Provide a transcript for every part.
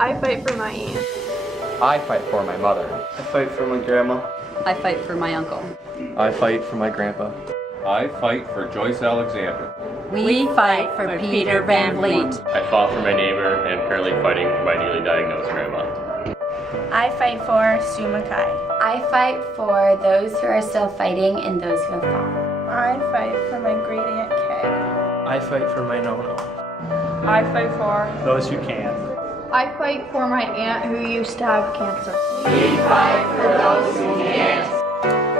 I fight for my aunt. I fight for my mother. I fight for my grandma. I fight for my uncle. I fight for my grandpa. I fight for Joyce Alexander. We fight for Peter Van Vliet. I fought for my neighbor and am currently fighting for my newly diagnosed grandma. I fight for Sue Mackay. I fight for those who are still fighting and those who have fallen. I fight for my great aunt Kay. I fight for my Nono. I fight for Those who can. I fight for my aunt who used to have cancer. We fight for those who can't.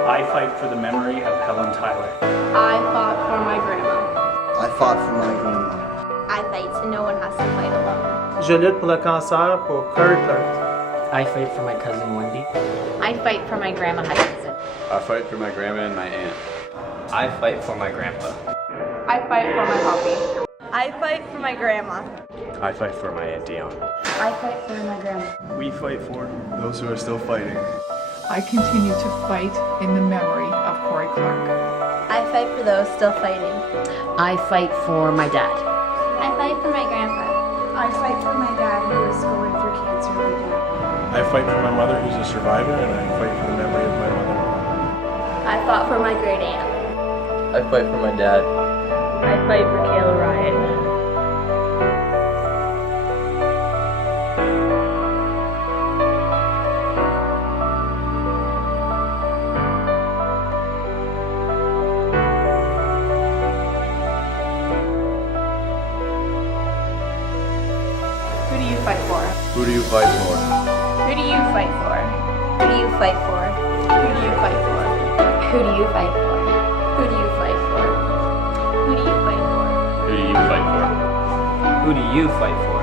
I fight for the memory of Helen Tyler. I fought for my grandma. I fought for my grandma. I fight so no one has to fight alone. Je lutte pour le cancer pour Curry Clark. I fight for my cousin Wendy. I fight for my grandma Hutchinson. I fight for my grandma and my aunt. I fight for my grandpa. I fight for my hobby. I fight for my grandma. I fight for my Aunt Dion. I fight for my grandma. We fight for Those who are still fighting. I continue to fight in the memory of Corey Clark. I fight for those still fighting. I fight for my dad. I fight for my grandpa. I fight for my dad who is going through cancer right now. I fight for my mother who's a survivor, and I fight for the memory of my mother. I fought for my great aunt. I fight for my dad. I fight for Kayla Ryan. Who do you fight for? Who do you fight for? Who do you fight for? Who do you fight for? Who do you fight for? Who do you fight for? Who do you fight for? Who do you fight for? Who do you fight for? Who do you fight for?